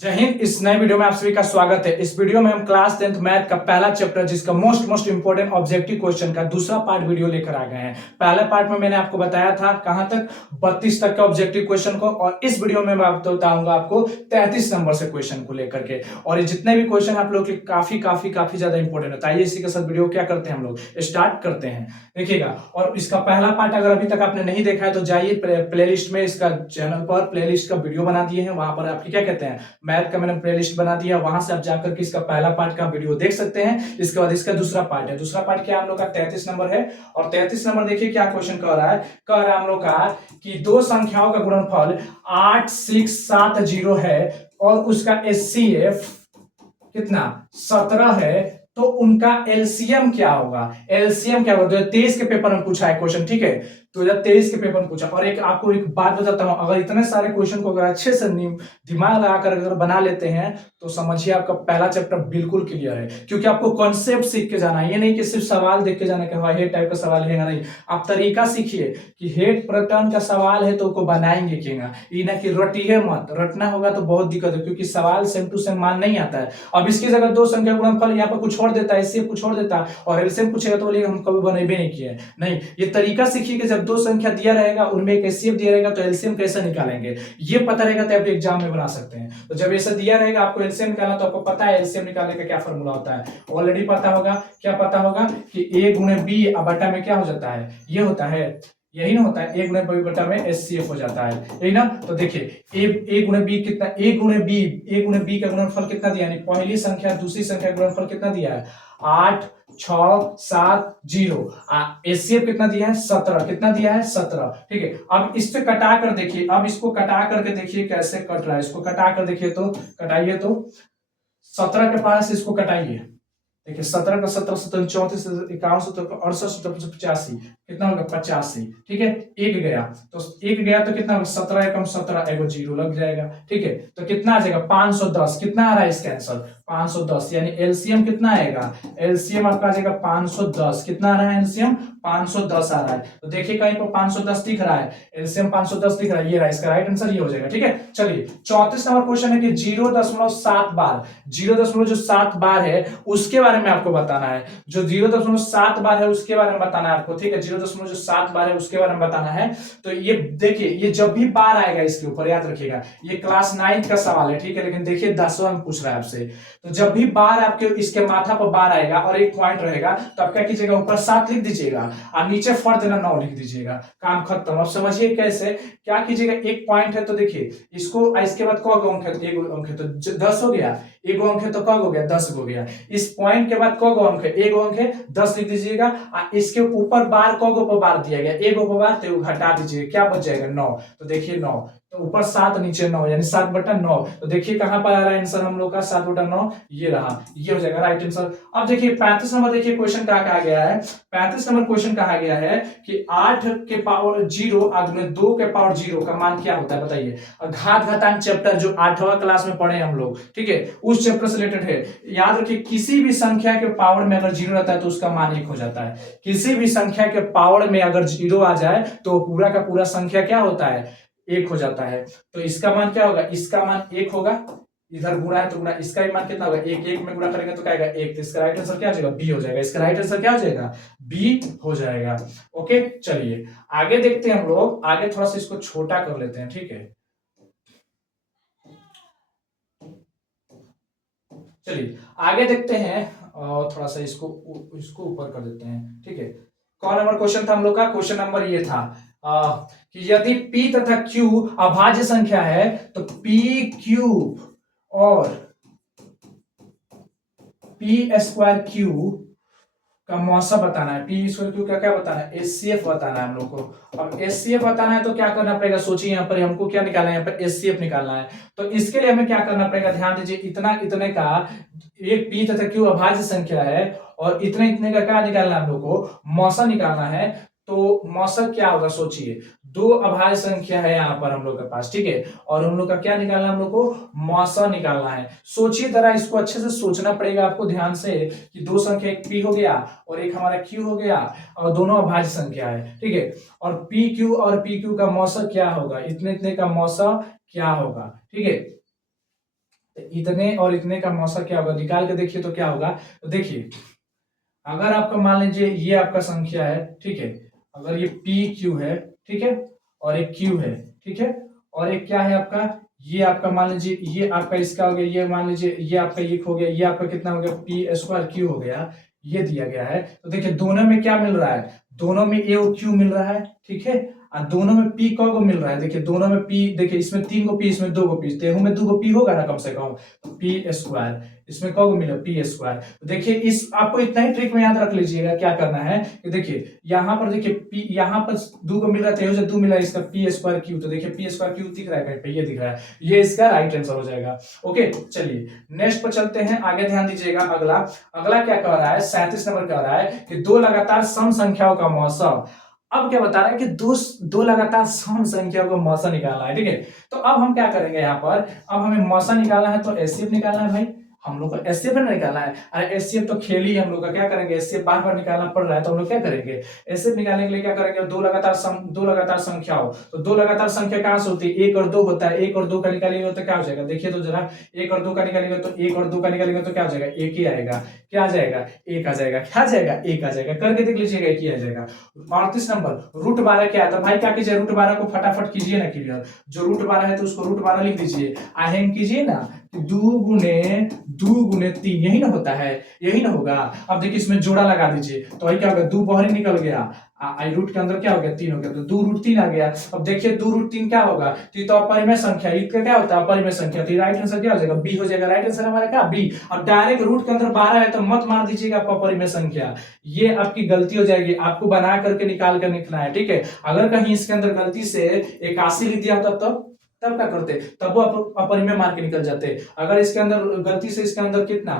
जय हिंद। इस नए वीडियो में आप सभी का स्वागत है। इस वीडियो में हम क्लास 10th मैथ का पहला चैप्टर जिसका मोस्ट इंपोर्टेंट ऑब्जेक्टिव क्वेश्चन का दूसरा पार्ट वीडियो लेकर आ गए हैं। पहले पार्ट में मैंने आपको बताया था कहां तक 32 तक के ऑब्जेक्टिव क्वेश्चन को, और इस वीडियो में मैं बताऊंगा आपको 33 नंबर से क्वेश्चन को लेकर के। और ये जितने भी क्वेश्चन आप लोग के काफी काफी काफी ज्यादा इंपॉर्टेंट होता है। इसी के साथ वीडियो क्या करते हैं, हम लोग स्टार्ट करते हैं। देखिएगा, और इसका पहला पार्ट अगर अभी तक आपने नहीं देखा है तो जाइए प्लेलिस्ट में, इसका चैनल पर प्लेलिस्ट का वीडियो बना दिए हैं, वहां पर आपकी क्या कहते हैं मैथ का मैंने प्लेलिस्ट बना दिया, वहां से आप जाकर के इसका पहला पार्ट का वीडियो देख सकते हैं। इसके बाद इसका दूसरा पार्ट है। दूसरा पार्ट क्या हम लोग का 33 नंबर है। और 33 नंबर देखिए क्या क्वेश्चन कह रहा है। कह रहा है हम लोग का कि दो संख्याओं का गुणनफल 8670 है और उसका एचसीएफ कितना 17 है, तो उनका एलसीएम क्या होगा। एलसीएम क्या होगा 2023 के पेपर में पूछा है क्वेश्चन, ठीक है। 2023 के पेपर में पूछा। और एक आपको एक बात बताता हूं, अगर इतने सारे क्वेश्चन को अगर अच्छे से दिमाग लगाकर अगर बना लेते हैं तो समझिए आपका पहला चैप्टर बिल्कुल क्लियर है। क्योंकि आपको कॉन्सेप्ट सीख के जाना है, ये नहीं कि सिर्फ सवाल देख के जाना कि हाँ ये टाइप का सवाल है, नहीं। आप तरीका सीखिए कि हेड पैटर्न का सवाल है तो उसको बनाएंगे क्यों, ये ना कि रटिए मत। रटना होगा तो बहुत दिक्कत है, क्योंकि सवाल सेम टू सेम मान नहीं आता है। अब इसकी जगह दो संख्या गुणनफल यहाँ पर कुछ छोड़ देता है, इससे कुछ छोड़ देता है, और एलसीएम पूछेगा तो बोलेगा हम कभी बनेबे नहीं किए। नहीं, ये तरीका सीखिए कि जब दो संख्या दिया रहेगा उनमें एक एचसीएफ दिया रहेगा तो एलसीएम कैसे निकालेंगे, ये पता रहेगा तो आप एग्जाम में बना सकते हैं। तो जब ऐसा दिया रहेगा आपको एलसीएम निकालना, तो आपको पता है एलसीएम निकालने का क्या फॉर्मूला होता है, ऑलरेडी पता होगा। क्या पता होगा कि ए गुणे बी बटा में क्या हो जाता है, ये होता है, यही ना होता है, ए गुणे बी बटा में एचसीएफ हो जाता है, यही ना। तो देखिए ए गुणे बी कितना, ए गुणे बी का गुणनफल कितना दिया, यानी पहली संख्या दूसरी संख्या का गुणनफल कितना दिया है 8 6 7 0। एचसीएफ कितना दिया है 17, कितना दिया है 17, ठीक है। अब इस पे कटा कर देखिए, अब इसको कटा करके देखिए कैसे कट रहा है, इसको कटा कर देखिए तो कटाइए तो 17 के पास इसको कटाइए, देखिए 17 का 17 17 34 51 68 70 85 कितना होगा 85, ठीक है। एक गया तो एक गया तो कितना होगा 17 एकम 17, एगो जीरो लग जाएगा, ठीक है। तो कितना आ जाएगा 510, कितना आ रहा है इसका आंसर 510, यानी एलसीएम कितना आएगा, एलसीएम आपका आ जाएगा 510, कितना आ रहा है एलसीएम 510 आ रहा है। तो देखिए कहीं पर 510 दिख रहा है, एलसीएम 510 दिख रहा है, ये रहा इसका राइट आंसर, ये हो जाएगा, ठीक है। चलिए 34 नंबर क्वेश्चन है कि 0.7 बार, 0.7 बार है उसके बारे में आपको बताना है। जो 0.7 बार है उसके बारे में बताना है आपको, ठीक है। 0.7 बार है उसके बारे में बताना है। तो ये देखिए, ये जब भी बार आएगा इसके ऊपर याद रखिएगा, ये क्लास 9 का सवाल है, ठीक है। लेकिन देखिए 10वां में पूछ रहा है आपसे, तो जब भी बार आपके इसके माथा पर बार आएगा और एक पॉइंट रहेगा तो आप क्या कीजिएगा, ऊपर 7 लिख दीजिएगा और नीचे फर्द देना 9 लिख दीजिएगा, काम खत्म। अब समझिए कैसे, क्या कीजिएगा, एक पॉइंट है तो देखिए इसको, इसके बाद क अंक है, एक अंक है तो 10 हो गया, एक अंक है तो क हो गया 10 हो गया। इस पॉइंट के बाद क अंक है, एक अंक है 10 लिख दीजिएगा, इसके ऊपर बार क पर बार दिया गया, एक पर बार तो घटा दीजिएगा, क्या बच जाएगा 9। तो देखिए 9, तो ऊपर 7 नीचे 9, यानी 7/9। तो देखिए कहां पर आ रहा है आंसर हम लोग का 7/9, ये रहा, ये हो जाएगा राइट आंसर। अब देखिए 35 नंबर, देखिए क्वेश्चन क्या कहा गया है। 35 नंबर क्वेश्चन कहा गया है कि 8 के पावर 0 गुणे 2 के पावर 0 का मान क्या होता है बताइए। घात घातांक चैप्टर जो 8वां क्लास में पढ़े हम लोग, ठीक है, उस चैप्टर से रिलेटेड है। याद रखिए किसी भी संख्या के पावर में अगर 0 रहता है तो उसका मान 1 हो जाता है। किसी भी संख्या के पावर में अगर 0 आ जाए तो पूरा का पूरा संख्या क्या होता है 1 हो जाता है। तो इसका मान क्या होगा, इसका मान 1 होगा, इधर गुणा है तो गुणा, इसका भी मान कितना होगा 1, 1 में गुणा करेंगे तो क्या आएगा 1, तो इसका राइट आंसर क्या हो जाएगा बी हो जाएगा, इसका राइट आंसर क्या हो जाएगा बी हो जाएगा। ओके चलिए आगे देखते हैं हम लोग, आगे थोड़ा सा इसको छोटा कर लेते हैं, ठीक है। चलिए आगे देखते हैं, और थोड़ा सा इसको ऊपर कर देते हैं, ठीक है। कौन नंबर क्वेश्चन था हम लोग का, क्वेश्चन नंबर ये था कि यदि p तथा q अभाज्य संख्या है तो p क्यूब और p स्क्वायर क्यू का मौसा बताना है, पी स्क्वायर क्यू का क्या बताना है एचसीएफ बताना है हम लोग को। अब एचसीएफ बताना है तो क्या करना पड़ेगा, सोचिए यहाँ पर हमको क्या निकालना है, यहाँ पर एचसीएफ निकालना है। तो इसके लिए हमें क्या करना पड़ेगा, ध्यान दीजिए, इतना इतने का एक पी तथा क्यू अभाज्य संख्या है और इतने इतने का क्या निकालना है हम लोग को, मौसा निकालना है। तो मौसा क्या होगा सोचिए, दो अभाज्य संख्या है यहाँ पर हम लोग के पास, ठीक है, और हम लोग का क्या निकालना है, हम लोग को मौसा निकालना है। सोचिए जरा, इसको अच्छे से सोचना पड़ेगा आपको ध्यान से कि दो संख्या, एक पी हो गया और एक हमारा क्यू हो गया, और दोनों अभाज्य संख्या है, ठीक है। और पी क्यू और पी क्यू का मौसा क्या होगा, इतने इतने का मौसा क्या होगा, ठीक है। तो इतने और इतने का मौसा क्या होगा, निकाल के देखिए तो क्या होगा। तो देखिए अगर आपका मान लीजिए ये आपका संख्या है, ठीक है, अगर ये पी क्यू है, ठीक है, और एक क्यू है, ठीक है, और एक क्या है आपका, ये आपका मान लीजिए ये आपका इसका हो गया, ये मान लीजिए ये आपका ये हो गया, ये आपका कितना हो गया, पी स्क्वायर क्यू हो गया, ये दिया गया है। तो देखिए दोनों में क्या मिल रहा है, दोनों में ए और क्यू मिल रहा है, ठीक है, और दोनों में पी को मिल रहा है। देखिए दोनों में पी, देखिए इसमें 3 को पी, इसमें 2 को पी, तेहू में 2 को पी होगा ना कम से कम, तो पी स्क्वायर, इसमें कब मिला पी स्क्वायर। तो देखिए इस आपको इतना ही ट्रिक में याद रख लीजिएगा, क्या करना है कि देखिए यहां पर देखिए पी, यहां पर 2 को मिल रहा है, से 2 मिला, इसका पी स्क्वायर क्यू, तो देखिए पी स्क्वायर क्यू दिख रहा है कहीं पे, ये दिख रहा है, ये इसका राइट आंसर हो जाएगा। ओके चलिए नेक्स्ट पर चलते हैं, आगे ध्यान दीजिएगा। अगला अगला क्या कह रहा है, 37 नंबर कह रहा है कि दो लगातार सम संख्याओं का मौसम। अब क्या बता रहा है कि दो लगातार सम संख्याओं का मौसा निकालना है, ठीक है। तो अब हम क्या करेंगे यहाँ पर, अब हमें मौसा निकालना है तो एचसीएफ निकालना है भाई, हम लोग को एचसीएफ ना निकालना है। अरे एचसीएफ तो खेल ही हम लोग का, क्या करेंगे, एचसीएफ बार बार निकालना पड़ रहा है, तो हम लोग क्या करेंगे, एचसीएफ निकालने के लिए क्या करेंगे, दो लगातार संख्या हो, तो दो लगातार संख्या कहां से होती है, 1 और 2 होता है, 1 और 2 का निकालेंगे तो क्या हो जाएगा, देखिए तो जरा 1 और 2 का निकालेंगे तो 1 और 2 का निकालेंगे तो क्या हो जाएगा, एक ही आएगा, क्या आ जाएगा, एक आ जाएगा, क्या आ जाएगा, एक आ जाएगा, करके देख लीजिएगा, एक ही आ जाएगा। 38 नंबर रूट 12 क्या आता है भाई, क्या कीजिए रूट 12 को फटाफट कीजिए ना क्लियर, जो रूट 12 है तो उसको रूट 12 लिख दीजिए, आहेम कीजिए ना, 2 गुने 3 यही ना होता है, यही ना होगा। अब देखिए इसमें जोड़ा लगा दीजिए, तो वही क्या होगा, 2 बाहर निकल गया, आई रूट के अंदर क्या हो गया, 3 हो गया, तो 2 रूट 3 आ गया। अब देखिए 2 रूट 3 क्या होगा, तो अपरिमेय संख्या, इसका क्या होता है अपरिमेय संख्या, तो राइट आंसर क्या हो जाएगा, बी हो जाएगा, राइट आंसर हमारा क्या बी। अब डायरेक्ट रूट के अंदर 12 है तो मत मार दीजिएगा अपरिमेय संख्या, ये आपकी गलती हो जाएगी, आपको बना करके निकाल कर लिखना है, ठीक है। अगर कहीं इसके अंदर गलती से 81 लिख दिया होता तब तब क्या करते, तब वो अपरिमेय मार के निकल जाते। अगर इसके अंदर गलती से इसके अंदर कितना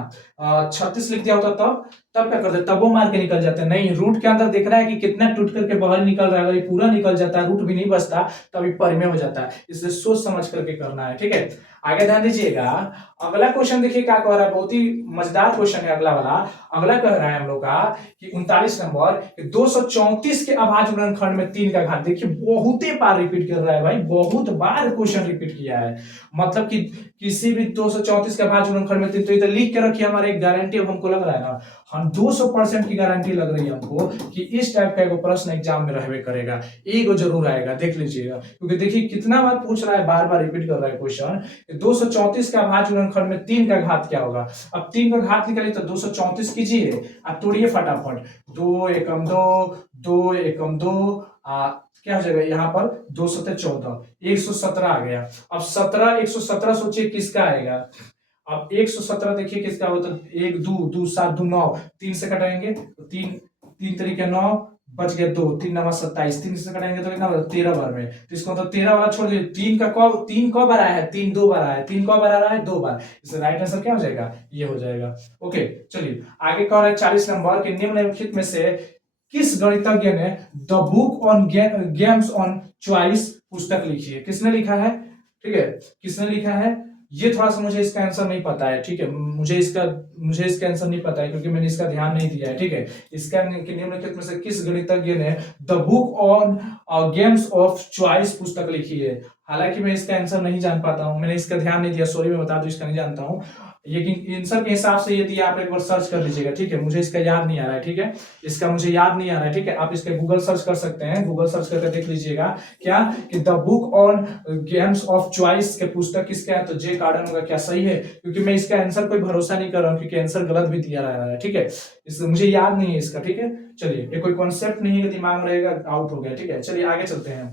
36 लिख दिया होता तब तब क्या करते, तब वो मार के निकल जाते। नहीं, रूट के अंदर देख रहा है कि कितना टूट करके बाहर निकल रहा है, अगर ये पूरा निकल जाता है, रूट भी नहीं बचता, तब परिमेय हो जाता है। इसलिए सोच समझ करके करना है, ठीक है। आगे ध्यान दीजिएगा, अगला क्वेश्चन देखिए क्या कह रहा है, बहुत ही मजेदार क्वेश्चन है अगला वाला। अगला कह रहा है हम लोग का कि 39 नंबर 234 के अभाज्य गुणनखंड में 3 का घात, देखिए बहुत ही बार रिपीट कर रहा है भाई, बहुत बार क्वेश्चन रिपीट किया है, मतलब कि किसी भी 234 के अभाज्य गुणनखंड में 3, तो इधर लिख के रखिए, हमारे एक गारंटी अब हमको लग रहा है ना, हम 200% की गारंटी लग रही है हमको कि इस टाइप का एक प्रश्न एग्जाम में रहबे करेगा, एक जरूर आएगा, देख लीजिएगा, क्योंकि देखिए कितना बार पूछ रहा है, बार बार रिपीट कर रहा है क्वेश्चन। 234 का अभाज्य गुणनखंड में 3 का घात क्या होगा। अब 3 का घात निकालिए तो 234 कीजिए, आप तोड़िए फटाफट, 2 एकम 2, 2 एकम 2, क्या हो जाएगा यहाँ पर 2 सत्ते 14, 117 आ गया। अब 17 117 सोचिए किसका आएगा, अब 117 देखिए किसका होता है, 1 2 2 7 2 9, 3 से कटाएंगे तो 3 3 तरीके 9, बच गया 2, 3 9 27, 3 से कटाएंगे तो कितना 13 बार में, तो इसको तो 13 वाला छोड़ दीजिए। 3 कब बार आया है, 3 2 बार आया है, 3 कब बार आ रहा है, 2 बार, इसका राइट आंसर क्या हो जाएगा, ये हो जाएगा। ओके चलिए आगे कह रहा है 40 नंबर के निम्नलिखित में से किस गणितज्ञ ने the book on games on choice पुस्तक लिखी है, किसने लिखा है, ठीक है, किसने लिखा है, ये थोड़ा सा मुझे इसका आंसर नहीं पता है, ठीक है, मुझे इसका आंसर नहीं पता है क्योंकि मैंने इसका ध्यान नहीं दिया है, ठीक है। इसका निम्नलिखित में से किस गणितज्ञ ने the book on games of choice पुस्तक लिखी है। हालांकि मैं इसका आंसर नहीं जान पाता हूं, मैंने इसका ध्यान नहीं दिया, सॉरी मैं बता दूं इसका नहीं जानता हूं, लेकिन आंसर के हिसाब से यदि आप एक बार सर्च कर लीजिएगा, ठीक है, मुझे इसका याद नहीं आ रहा है, ठीक है, इसका मुझे याद नहीं आ रहा है, ठीक है, आप इसके गूगल सर्च कर सकते हैं, गूगल सर्च करके देख लीजिएगा क्या कि the book on games of choice के पुस्तक किसका है, तो जे गार्डन होगा, क्या सही है, क्योंकि मैं इसका आंसर कोई भरोसा नहीं कर रहा हूँ क्योंकि आंसर गलत भी दिया रहा है, ठीक है, इसलिए मुझे याद नहीं है इसका, ठीक है। चलिए ये कोई कॉन्सेप्ट नहीं है, दिमाग में रहेगा, आउट हो गया, ठीक है। चलिए आगे चलते हैं,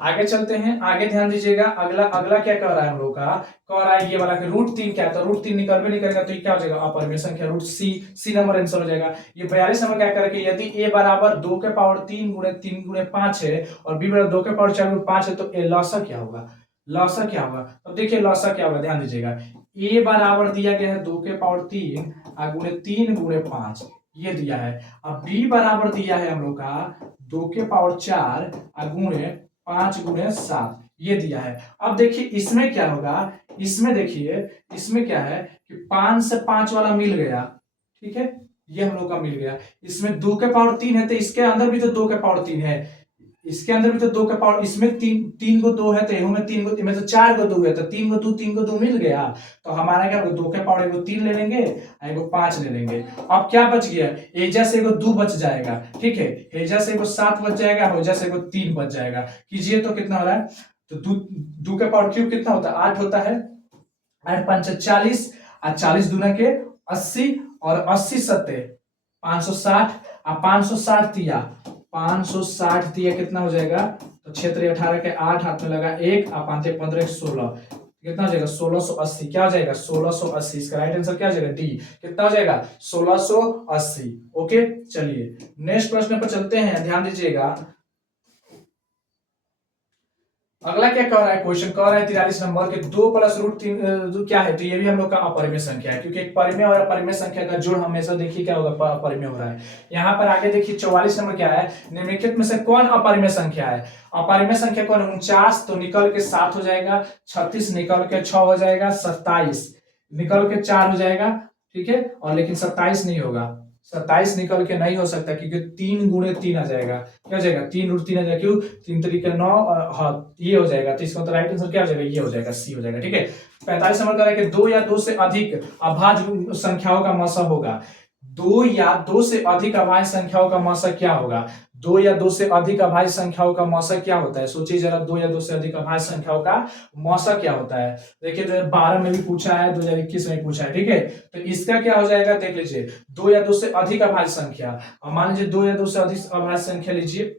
आगे चलते हैं, आगे ध्यान दीजिएगा, अगला अगला क्या कह रहा है हम लोग का, कह रहा है ये वाला कि रूट 3 क्या है, तो रूट 3 निकल भी नहीं करेगा तो ये क्या हो जाएगा अपरिमेय संख्या, रूट सी नंबर आंसर हो जाएगा। ये 42 नंबर क्या करेगा, यदि a बराबर 2 के पावर 3 गुणे 3 गुणे 5 है और b बराबर 2 के पावर 4 गुणे 5 है, तो ए लॉसा क्या होगा, लॉसा क्या होगा। अब देखिए लॉसा क्या होगा, ध्यान दीजिएगा, a बराबर दिया गया है 2 के पावर 3 गुणे 3 गुणे 5, ये दिया है। अब b बराबर दिया है हम लोग का 2 के पावर 4 गुणे 5 गुणे 7, ये दिया है। अब देखिए इसमें क्या होगा, इसमें देखिए इसमें क्या है कि 5 से 5 वाला मिल गया, ठीक है, ये हम लोग का मिल गया। इसमें 2 के पावर 3 है तो इसके अंदर भी तो 2 के पावर 3 है, इसके अंदर भी तो 2 का पावर, इसमें तीन तीन को 2 है तो एहू में 3 को, इनमें तो 4 को 2 है तो 3 को 2 मिल गया। तो हमारा क्या होगा, 2 के पावर एगो 3 ले लेंगे, एगो 5 ले लेंगे। अब क्या बच गया, एजा से एगो 2 बच जाएगा, ठीक है, एजा से एगो 7 बच जाएगा, होजा से एगो 3 बच जाएगा। कीजिए तो कितना हो रहा है, तो 2 का पावर क्यूब कितना होता है, 8 होता है, 8 5 40, और 40 दूना के 80, और 80 सत्ते 560, और 560 दिया, 560 दिया कितना हो जाएगा, तो 6 18 के 8, हाथ में लगा 1, और 5 15 16, कितना हो जाएगा 1680। क्या हो जाएगा 1680, इसका राइट आंसर क्या हो जाएगा डी, कितना हो जाएगा 1680। ओके, चलिए नेक्स्ट प्रश्न पर चलते हैं, ध्यान दीजिएगा। अगला क्या कह रहा है, क्वेश्चन कह रहा है 43 नंबर के 2 प्लस रूट 3 क्या है, तो ये भी हम लोग का अपरिमेय संख्या है, क्योंकि एक परिमेय और अपरिमेय संख्या का जोड़ हमेशा देखिए क्या होगा, अपरिमेय हो रहा है। यहाँ पर आगे देखिए 44 नंबर क्या है, निम्नलिखित में से कौन अपरिमेय संख्या है। अपरिमेय संख्या कौन, 49 तो निकल के 7 हो जाएगा, 36 निकल के 6 हो जाएगा, 27 निकल के 4 हो जाएगा, ठीक है, और लेकिन 27 नहीं होगा, 27 निकल के नहीं हो सकता, क्योंकि 3 गुणे 3 आ जाएगा, क्या हो जाएगा 3 रूट 3 आ जाएगा, क्यों 3 तरीके 9, और हाँ ये हो जाएगा, तो इसका राइट आंसर क्या हो जाएगा, ये हो जाएगा, सी हो जाएगा, ठीक है। 45 नंबर का है कि 2 या 2 से अधिक अभाज्य संख्याओं का मौसा होगा। 2 या 2 से अधिक अभाज्य संख्याओं का मौसा क्या होगा, 2 या 2 से अधिक अभाज्य संख्याओं का मौसा क्या होता है, सोचिए जरा, 2 या 2 से अधिक अभाज्य संख्याओं का मौसा क्या होता है। देखिए 2012 में भी पूछा है, 2021 में भी पूछा है, ठीक है, तो इसका क्या हो जाएगा, देख लीजिए 2 या 2 से अधिक अभाज्य संख्या, और मान लीजिए 2 या 2 से अधिक अभाज्य संख्या लीजिए,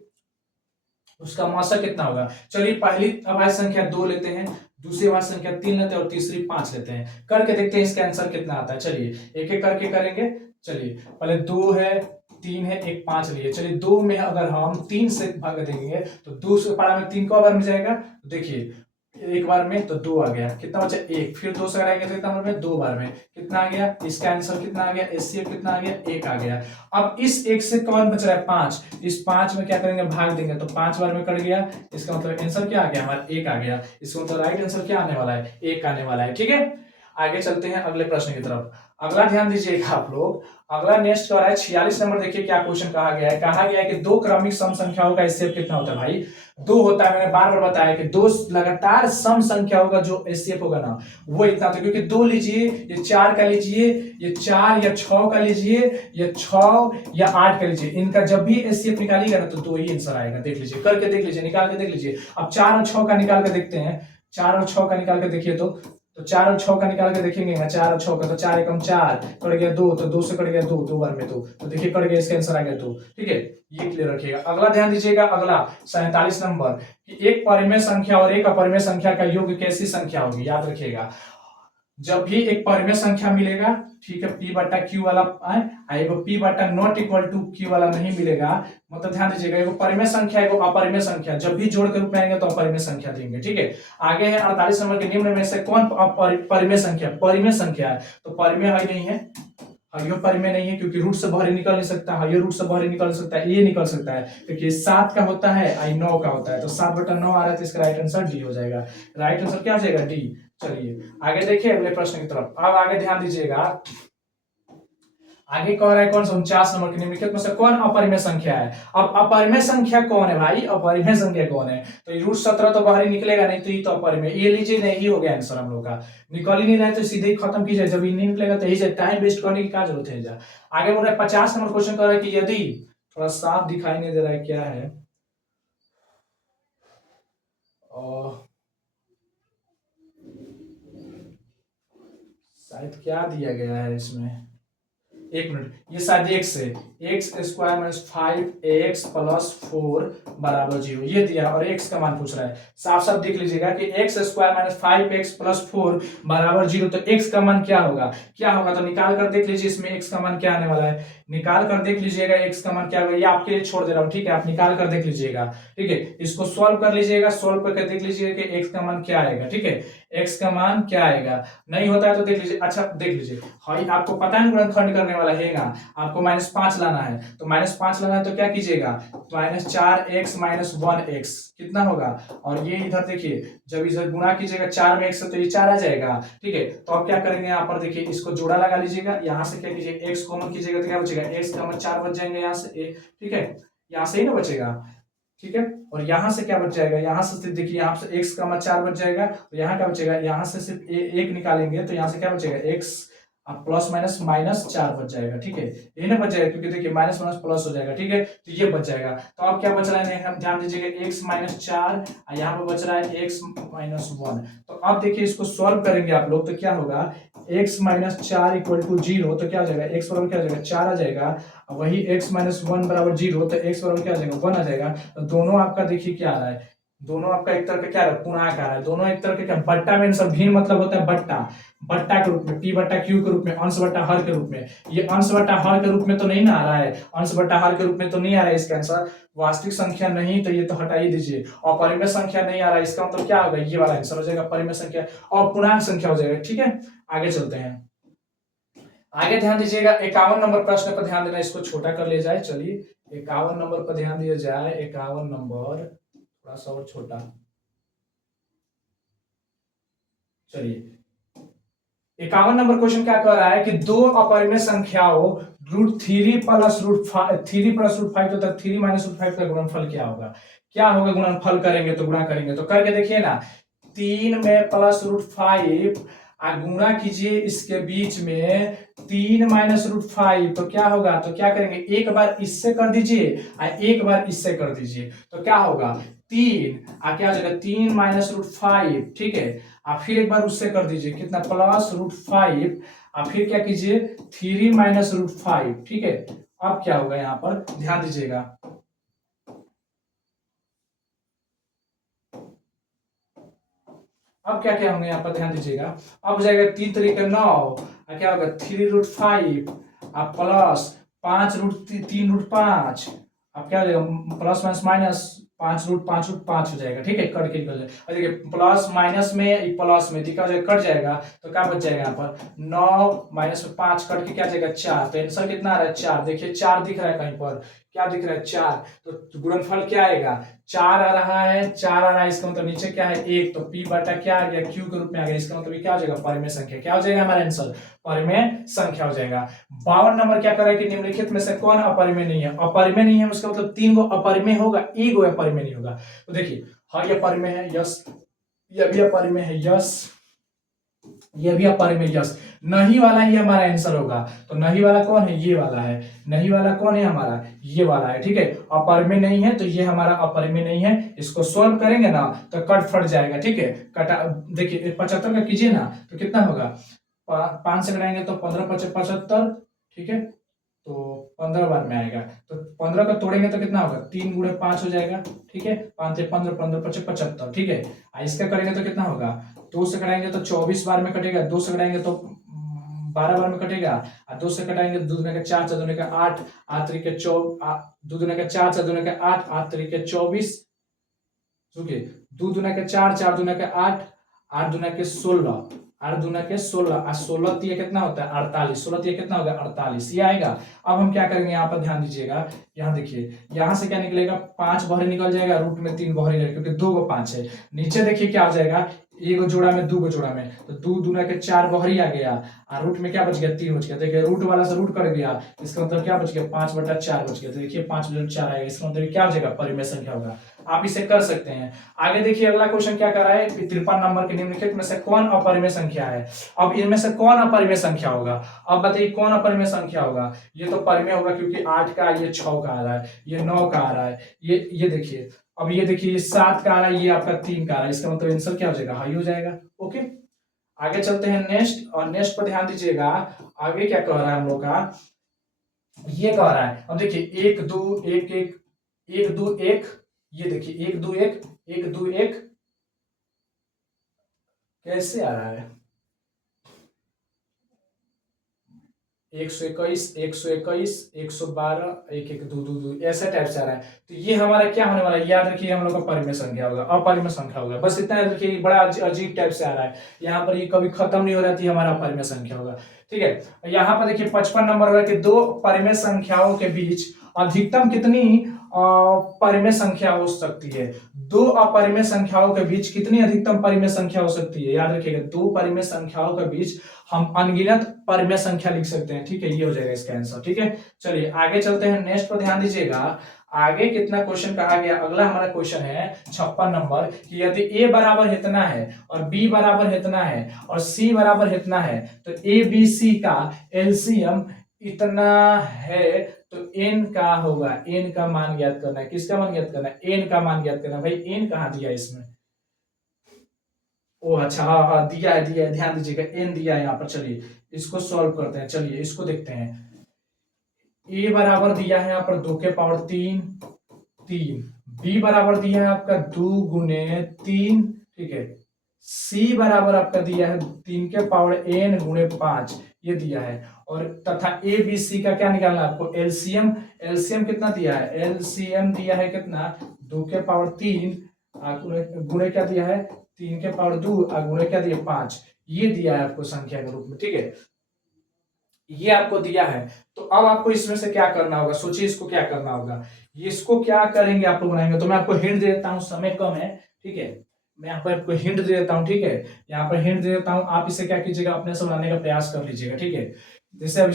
उसका मौसा कितना होगा। चलिए पहली अभाज्य संख्या 2 लेते हैं, दूसरी अभाज्य संख्या 3 लेते हैं, और तीसरी 5 लेते हैं, करके देखते हैं इसका आंसर कितना आता है। चलिए एक एक करके करेंगे। चलिए पहले 2 है, 3 है, एक 5 लिए। चलिए 2 में अगर हम 3 से भाग देंगे तो 2 से पारा में 3 को बार में जाएगा, तो देखिए एक बार में तो 2 आ गया, कितना बचा 1, फिर 2 से कराएंगे तो कितना बार में, 2 बार में, कितना आ गया, इसका आंसर कितना आ गया, एचसीएफ कितना आ गया, 1 आ गया। अब इस 1 से कौन बच रहा है, 5, इस 5 में क्या करेंगे, भाग देंगे, तो 5 बार में कट गया, इसका मतलब आंसर क्या आ गया हमारा, 1 आ गया। इसका मतलब राइट आंसर क्या आने वाला है, 1 आने वाला है, ठीक है। आगे चलते हैं अगले प्रश्न की तरफ। अगला ध्यान दीजिएगा आप लोग, अगला नेक्स्ट क्या है 46 नंबर, देखिए क्या क्वेश्चन कहा गया है। कहा गया है कि 2 क्रमिक सम संख्याओं का एचसीएफ कितना होता है भाई, 2 होता है। मैंने बार बार बताया कि 2 लगातार सम संख्याओं का जो एचसीएफ होगा ना वो इतना होता है, क्योंकि 2 लीजिए, ये 4 का लीजिए, ये 4 या 6 का लीजिए, ये 6 या 8 का लीजिए, इनका जब भी एचसीएफ निकालिएगा ना तो 2 ही आंसर आएगा। देख लीजिए, करके देख लीजिए, निकाल के देख लीजिए। अब 4 और 6 का निकाल के देखते हैं, 4 और 6 का निकाल के देखिए, तो 4 और 6 का निकाल के देखेंगे ना, 4 और 6 का, तो 4 एकम 4 कट गया 2, तो 2 से कट गया 2, 2 बार में 2, तो देखिए कट गया, इसका आंसर आ गया 2, ठीक है, ये क्लियर रखिएगा। अगला ध्यान दीजिएगा, अगला 47 नंबर कि एक परिमेय संख्या और एक अपरिमेय संख्या का योग कैसी संख्या होगी, याद रखिएगा। जब भी एक परिमेय संख्या मिलेगा, ठीक है, p बटा q वाला एगो p बटा नॉट इक्वल टू q वाला नहीं मिलेगा, मतलब ध्यान दीजिएगा, एगो परिमेय संख्या एगो अपरिमेय संख्या जब भी जोड़ के रूप में आएंगे तो अपरिमेय संख्या देंगे, ठीक है। आगे है 48 नंबर के निम्न में से कौन परिमेय संख्या, परिमेय संख्या है, तो परिमेय है नहीं है, हयो परिमेय नहीं है, क्योंकि रूट से बाहर निकल नहीं सकता, हयो रूट से बाहर निकल सकता है, ये निकल सकता है, क्योंकि 7 का होता है आई 9 का होता है, तो 7 बटा 9 आ रहा है, तो इसका राइट आंसर डी हो जाएगा। राइट आंसर क्या हो जाएगा, डी। चलिए आगे देखिए अगले प्रश्न की तरफ। अब आगे ध्यान दीजिएगा, आगे कह रहा है कौन सा 49 नंबर के निम्नलिखित में से कौन अपरिमेय संख्या है। अब अपरिमेय संख्या कौन है भाई, अपरिमेय संख्या कौन है, तो रूट 17 तो बाहर ही निकलेगा नहीं, तो ये तो अपरिमेय, ये लीजिए नहीं हो गया आंसर हम लोग का। निकल ही नहीं रहा तो सीधे ही खत्म कीजिए, जब ये नहीं निकलेगा तो यही टाइम वेस्ट करने की क्या जरूरत है। आगे बोल रहा है 50 नंबर क्वेश्चन कर रहा है कि यदि, थोड़ा साफ दिखाई नहीं दे रहा है क्या है, शायद क्या दिया गया है इसमें, एक मिनट, ये शायद एक्स है, x square minus 5x plus 4 बराबर 0 ये दिया, और x का मान पूछ रहा है। साफ साफ देख लीजिएगा कि x square minus 5x plus 4 बराबर 0, तो x का मान क्या होगा, क्या होगा, तो निकाल कर देख लीजिए, इसमें x का मान क्या आने वाला है, निकाल कर देख लीजिएगा x का मान क्या होगा, ये आपके लिए छोड़ दे रहा हूँ, ठीक है, आप निकाल कर देख लीजिएगा, ठीक है, इसको सॉल्व कर लीजिएगा, सॉल्व करके देख लीजिएगा कि x का मान क्या आएगा, ठीक है, x का मान क्या आएगा, नहीं होता है तो देख लीजिए, अच्छा देख लीजिए, हाँ आपको पता है गुणनखंड करने वाला है ना, आपको -5 लाना है, तो -5 लाना है तो क्या कीजिएगा, -4x माइनस 1x कितना होगा, और ये इधर देखिए जब इधर गुणा कीजिएगा 4 में 1 से तो ये 4 आ जाएगा, ठीक है, तो अब क्या करेंगे यहाँ पर देखिए, इसको जोड़ा लगा लीजिएगा, यहाँ से क्या कीजिए x कॉमन कीजिएगा तो क्या बचेगा, x का 4 बच जाएंगे यहाँ से, ठीक है, यहाँ से ही ना बचेगा, ठीक है। और यहां से क्या बच जाएगा, यहां से सिर्फ देखिए यहाँ से x का 4 बच जाएगा, तो यहाँ क्या बचेगा, यहाँ से सिर्फ एक निकालेंगे तो यहाँ से क्या बचेगा x प्लस माइनस माइनस 4 बच जाएगा। ठीक है, यही ना बच जाएगा, क्योंकि देखिए माइनस माइनस प्लस हो जाएगा। ठीक है, तो ये बच जाएगा। तो अब क्या बच रहा है, हम ध्यान दीजिएगा x माइनस 4, यहाँ पर बच रहा है x माइनस 1। तो अब देखिए इसको सॉल्व करेंगे आप लोग तो क्या होगा, x माइनस 4 इक्वल टू 0, तो क्या हो जाएगा, x बराबर क्या हो जाएगा 4 आ जाएगा। वही x माइनस 1 बराबर 0, तो x बराबर क्या आ जाएगा 1 आ जाएगा। तो दोनों आपका देखिए क्या आ रहा है, दोनों आपका एक तरह का क्या है, पूर्णांक आ रहा है। दोनों एक तरह का क्या, बट्टा में सब भिन्न मतलब होता है बट्टा, बट्टा के रूप में, p बट्टा q के रूप में, अंश बट्टा हर के रूप में। ये अंश बट्टा हर के रूप में तो नहीं ना आ रहा है, अंश बट्टा हर के रूप में तो नहीं आ रहा है इसका आंसर। वास्तविक संख्या नहीं, तो ये तो हटा ही दीजिए। और परिमेय संख्या नहीं आ रहा है, इसका मतलब क्या होगा, ये वाला आंसर हो जाएगा परिमेय संख्या और पूर्णांक संख्या हो जाएगा। ठीक है, आगे चलते हैं। आगे ध्यान दीजिएगा 51 नंबर प्रश्न पर ध्यान देना, इसको छोटा कर लिया जाए। चलिए 51 नंबर पर ध्यान दिया जाए। 51 नंबर थोड़ा सा और छोटा, चलिए 51 नंबर क्वेश्चन क्या कर रहा है कि दो अपरिमेय संख्याओं √3 प्लस √5 तक 3 माइनस √5 का गुणनफल क्या होगा। क्या होगा, गुणनफल करेंगे तो गुणा करेंगे तो करके देखिए ना, 3 में प्लस √5 गुणा कीजिए इसके बीच में 3 माइनस √5, तो क्या होगा, तो क्या करेंगे, एक बार इससे कर दीजिए और एक बार इससे कर दीजिए, तो क्या होगा 3 क्या हो जाएगा 3 माइनस √5। ठीक है, आप फिर एक बार उससे कर दीजिए कितना, प्लस √5, आप फिर क्या कीजिए 3 माइनस √5। ठीक है, अब क्या होगा यहाँ पर ध्यान दीजिएगा, अब क्या क्या होंगे यहाँ पर ध्यान दीजिएगा। अब हो जाएगा 3 तरीके 9, क्या होगा 3√5 अब प्लस 5√3√5, अब क्या हो जाएगा प्लस माइनस माइनस 5√5 हो जाएगा। ठीक है, कट के निकल जाएगा। और देखिए प्लस माइनस में प्लस में क्या हो जाएगा, कट जाएगा, तो क्या बच जाएगा यहाँ पर 9 माइनस 5 कट के क्या जाएगा 4, तो आंसर कितना आ रहा है 4। देखिए 4 दिख रहा है कहीं पर, क्या दिख रहा है 4, तो गुणनफल क्या आएगा 4 आ रहा है, 4 आ रहा है, इसका मतलब नीचे क्या है 1, तो p बटा क्या आ गया q के रूप में आ गया, इसका मतलब क्या हो जाएगा परिमेय संख्या। क्या हो जाएगा हमारा आंसर, परिमेय संख्या हो जाएगा। 52 नंबर क्या कर रहा है कि निम्नलिखित में से कौन अपरिमेय नहीं है। अपरिमेय नहीं है उसका मतलब 3 गो अपरिमेय होगा, एक गो अपरिमेय नहीं होगा। तो देखिए हाँ ये अपरिमेय है, यस, ये भी अपरिमेय है, यस, ये भी अपरिमेय, यस, नहीं वाला ही हमारा आंसर होगा। तो नहीं वाला कौन है, ये वाला है, नहीं वाला कौन है हमारा, ये वाला है। ठीक है, अपरिमेय नहीं है तो ये हमारा अपरिमेय नहीं है। इसको सॉल्व करेंगे ना तो कट फट जाएगा। ठीक है, कटा देखिए 75 का कीजिए ना तो कितना होगा, 5 से घटाएंगे तो 15 5 75। ठीक है, तो 15 बार में आएगा, तो 15 का तोड़ेंगे तो कितना होगा 3 गुणे 5 हो जाएगा। ठीक है, 5 से 15 15 5 75। ठीक है, इसका करेंगे तो कितना होगा, 2 से कटाएंगे तो 24 बार में कटेगा, 2 से कटाएंगे तो 12 बार में कटेगा, और 2 से कटाएंगे 2 दूने का 4 4 दूने का 8 8 तरीके 2 दूने का 4 4 दूने का 8 8 तरीके 24, सुनिए 2 दूने का 4 4 दूने का 8 8 दूने के 16 8 दूना के 16 और 16 तिया कितना होता है 48, 16 तिया कितना होगा 48, ये आएगा। अब हम क्या करेंगे यहाँ पर ध्यान दीजिएगा, यहाँ देखिए यहाँ से क्या निकलेगा 5 बहरे निकल जाएगा, रूट में 3 बहरे जाएगा क्योंकि 2 को 5 है। नीचे देखिए क्या हो जाएगा, एक जोड़ा में 2 को जोड़ा में, तो 2 दूना के 4 बहरी आ गया और रूट में क्या बच गया 3 बच गया। देखिए रूट वाला से रूट कट गया, इसका मतलब क्या बच गया 5/4 बच गया। तो देखिए 5/4 आएगा, इसका मतलब क्या हो जाएगा परिमेय संख्या होगा। आप इसे कर सकते हैं। आगे देखिए अगला क्वेश्चन क्या कर रहा है, 53 नंबर के निम्नलिखित में से कौन अपरिमेय संख्या है। अब इनमें से कौन अपरिमेय संख्या होगा, अब बताइए कौन अपरिमेय संख्या होगा। ये तो परिमेय होगा क्योंकि 8 का, ये 6 का आ रहा है, ये 9 का आ रहा है, ये देखिए, अब ये देखिए ये 7 का आ रहा है, ये आपका 3 का आ रहा है, इसका मतलब आंसर क्या हो जाएगा हाई हो जाएगा। ओके, आगे चलते हैं नेक्स्ट, और नेक्स्ट पर ध्यान दीजिएगा। आगे क्या कह रहा है हम लोग का, ये कह रहा है, अब देखिए 1 2 1 1 1 2 1, ये देखिए 1 2 1 1 2 1 कैसे आ रहा है 121 121 112 1 1 2 2 2 ऐसे टाइप से आ रहा है। तो ये हमारा क्या होने वाला है, याद रखिए हम लोग का परिमेय संख्या होगा, अपरिमेय संख्या होगा। बस इतना याद रखिए, बड़ा अजीब टाइप से आ रहा है यहाँ पर, ये कभी खत्म नहीं हो रहा थी, हमारा अपरिमेय संख्या होगा। ठीक है, यहाँ पर देखिए 55 नंबर होगा कि दो परिमेय संख्याओं के बीच अधिकतम कितनी परिमेय संख्या हो सकती है। दो अपरिमेय संख्याओं के बीच कितनी अधिकतम परिमेय संख्या हो सकती है, याद रखिएगा दो परिमेय संख्याओं के बीच हम अनगिनत परिमेय संख्या लिख सकते हैं। ठीक है, ये हो जाएगा इसका आंसर। ठीक है, चलिए आगे चलते हैं नेक्स्ट पर ध्यान दीजिएगा। आगे कितना क्वेश्चन कहा गया, अगला हमारा क्वेश्चन है 56 नंबर कि यदि a बराबर इतना है और b बराबर इतना है और c बराबर इतना है तो a b c का एलसीएम इतना है तो n का होगा। n का मान ज्ञात करना है। किसका मान ज्ञात करना है? n का मान ज्ञात करना है। भाई n कहाँ दिया है इसमें? ओ अच्छा, हाँ हाँ दिया है, दिया है, ध्यान दीजिएगा, n दिया है यहाँ पर। चलिए इसको सॉल्व करते हैं, चलिए इसको देखते हैं। a बराबर दिया है यहाँ पर 2 के पावर 3 3, b बराबर दिया है आपका 2 गुने 3, ठीक है। c बराबर आपका दिया है 3 के पावर n गुणे 5, ये दिया है। और तथा ए बी सी का क्या निकालना है आपको? एलसीएम। एलसीएम कितना दिया है? एलसीएम दिया है कितना? 2 के पावर 3 गुणे क्या दिया है? 3 के पावर 2 गुणे क्या दिया? 5, ये दिया है आपको संख्या के रूप में, ठीक है। ये आपको दिया है। तो अब आपको इसमें से क्या करना होगा? सोचिए इसको क्या करना होगा। इसको क्या करेंगे आप लोग बनाएंगे? तो मैं आपको हिंट दे देता हूं, समय कम है, ठीक है। मैं यहाँ पर आपको हिंट दे देता हूँ, ठीक है। यहाँ पर हिंट दे देता हूँ, आप इसे क्या कीजिएगा, अपने से बनाने का प्रयास कर लीजिएगा, ठीक है। जैसे अभी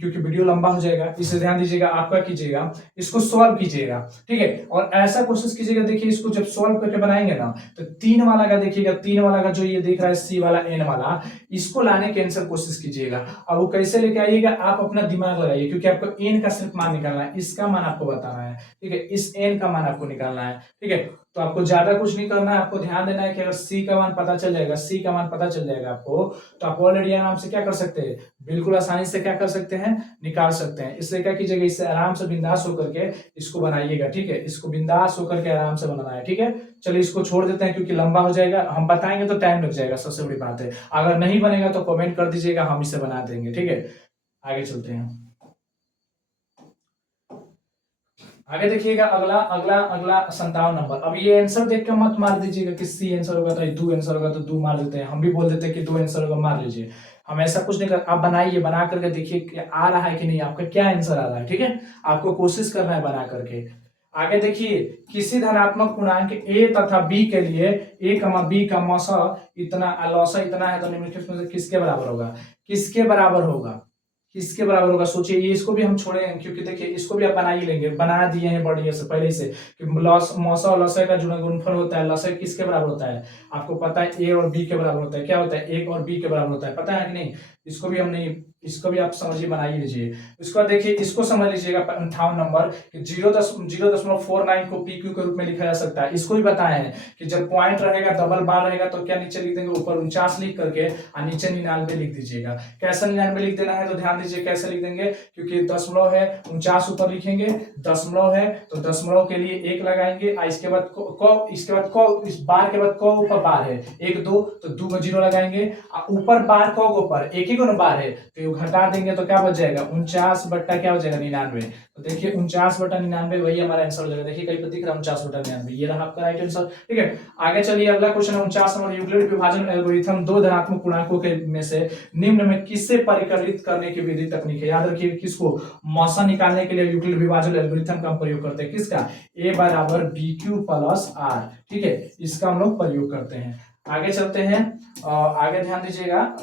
क्योंकि वीडियो लंबा हो जाएगा, इसे ध्यान दीजिएगा। आप क्या कीजिएगा, इसको सॉल्व कीजिएगा, ठीक है। और ऐसा कोशिश कीजिएगा, देखिए इसको जब सॉल्व करके बनाएंगे ना तो 3 वाला का देखिएगा, 3 वाला का जो ये देख रहा है सी वाला एन वाला, इसको लाने की आंसर कोशिश कीजिएगा। अब वो कैसे लेके आइएगा, आप अपना दिमाग लगाइए, क्योंकि आपको एन का सिर्फ मान निकालना है, इसका मान आपको बताना है, ठीक है। इस एन का मान आपको निकालना है, ठीक है। तो आपको ज्यादा कुछ नहीं करना है, आपको ध्यान देना है कि अगर सी का मान पता चल जाएगा, सी का मान पता चल जाएगा आपको, तो आप ऑलरेडी आराम से क्या कर सकते हैं, बिल्कुल आसानी से क्या कर सकते हैं, निकाल सकते हैं। इससे क्या कीजिएगा, इससे आराम से बिंदास होकर के इसको बनाइएगा, ठीक है। इसको बिंदास होकर के आराम से बनाना है, ठीक है। चलिए इसको छोड़ देते हैं, क्योंकि लंबा हो जाएगा, हम बताएंगे तो टाइम लग जाएगा, सबसे बड़ी बात है। अगर नहीं बनेगा तो कमेंट कर दीजिएगा, हम इसे बना देंगे, ठीक है। आगे चलते हैं, आगे देखिएगा। अगला अगला अगला 57 नंबर। अब ये आंसर देख के मत मार दीजिएगा कि सी आंसर होगा तो दो आंसर होगा तो दो मार देते हैं, हम भी बोल देते हैं कि दो आंसर होगा, मार लीजिए। हम ऐसा कुछ नहीं कर, आप बनाइए, बना करके देखिए कि आ रहा है कि नहीं, आपका क्या आंसर आ रहा है, ठीक है। आपको कोशिश करना है बना करके। आगे देखिए, किसी धनात्मक पूर्णांक a तथा b के लिए a, b का मौसा इतना लौसा इतना है तो निम्नलिखित में से किसके बराबर होगा? किसके बराबर होगा? किसके बराबर होगा? सोचिए। ये इसको भी हम छोड़े, क्योंकि देखिए इसको भी आप बना ही लेंगे, बना दिए हैं बढ़िया से पहले से कि लॉस मौसा और लसय का गुणनफल होता है। लसय किसके बराबर होता है? आपको पता है ए और बी के बराबर होता है। क्या होता है? एक और बी के बराबर होता है, पता है कि नहीं? इसको भी हम नहीं, इसको भी आप समझिए, बना ही लीजिए। इसको देखिए, इसको समझ लीजिएगा 58 नंबर कि 0.49 को पी क्यू के रूप में लिखा जा सकता है। इसको भी बताया है कि जब पॉइंट रहेगा, डबल बार रहेगा तो क्या नीचे लिख देंगे, ऊपर 49 लिख करके और नीचे 99 लिख दीजिएगा। कैसे 99 लिख देना है तो ध्यान दीजिए कैसे लिख देंगे, क्योंकि दशमलव है, 49 ऊपर लिखेंगे, दशमलव है तो दशमलव के लिए 1 लगाएंगे, इसके बाद इसके बाद इस बार के बाद ऊपर बार है 1 2 तो 2 में 0 लगाएंगे, ऊपर बार ऊपर एक ही बार है तो घटा देंगे तो क्या बच जाएगा, 49 बट्टा क्या हो जाएगा 99। तो देखिए 49 बटा 99 वही हमारा आंसर हो जाएगा। देखिए कहीं पर दिख रहा है 49 बटा 99, ये रहा आपका राइट आंसर, ठीक है। आगे चलिए, अगला क्वेश्चन है 49 नंबर। यूक्लिड विभाजन एल्गोरिथम दो धनात्मक पूर्णांकों के में से निम्न में किससे परिकलित करने की विधि तकनीक है? याद रखिए किसको, मौसा निकालने के लिए यूक्लिड विभाजन एल्गोरिथम का प्रयोग करते हैं। किसका? ए बराबर बी क्यू प्लस आर, ठीक है, इसका हम लोग प्रयोग करते हैं। आगे चलते हैं, आगे ध्यान दीजिएगा।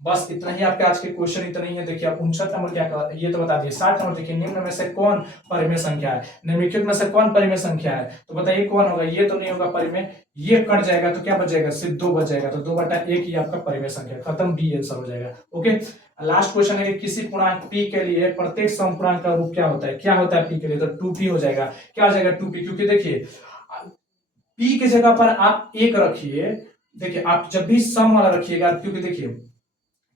बस इतना ही आपके आज के क्वेश्चन, इतना ही है। देखिए आप 59 नंबर क्या कर, ये तो बता दिए। 60 नंबर देखिए, निम्न में से कौन परिमेय संख्या है? निम्नलिखित में से कौन परिमेय संख्या है? तो बताइए कौन होगा? ये तो नहीं होगा परिमेय, ये कट जाएगा तो क्या बच जाएगा, सिर्फ 2 बच जाएगा, तो 2/1 ही आपका परिमेय संख्या, खत्म, डी आंसर हो जाएगा। ओके, लास्ट क्वेश्चन है कि किसी पूर्णांक p के लिए प्रत्येक समपूर्णांक का रूप क्या होता है? क्या होता है p के लिए? तो 2p हो जाएगा। क्या हो जाएगा? 2p, क्योंकि देखिए p की जगह पर आप 1 रखिए। देखिए आप जब भी सम वाला रखिएगा, क्योंकि देखिए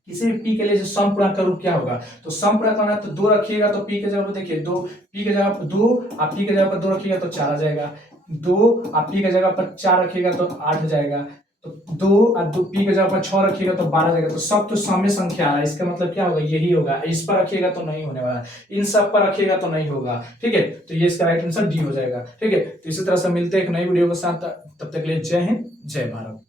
किसी भी p के लिए जो सम पूर्णांक का रूप क्या होगा, तो सम पूर्णांक तो 2 रखिएगा तो p के जगह पर देखिए 2, p के जगह पर 2, आप p के जगह पर 2 रखिएगा तो 4 आ जाएगा। 2 आप p के जगह पर 4 रखिएगा तो 8 हो जाएगा। तो 2 और 2 p के जगह पर 6 रखिएगा तो 12 जाएगा। तो सब तो सम संख्या है, इसका मतलब क्या होगा, यही होगा। इस पर रखिएगा तो नहीं होने वाला, इन सब पर रखिएगा तो नहीं होगा, ठीक है। तो ये इसका राइट आंसर डी हो जाएगा, ठीक है। तो इसी तरह से मिलते हैं एक नई वीडियो के साथ, तब तक के लिए जय हिंद, जय भारत।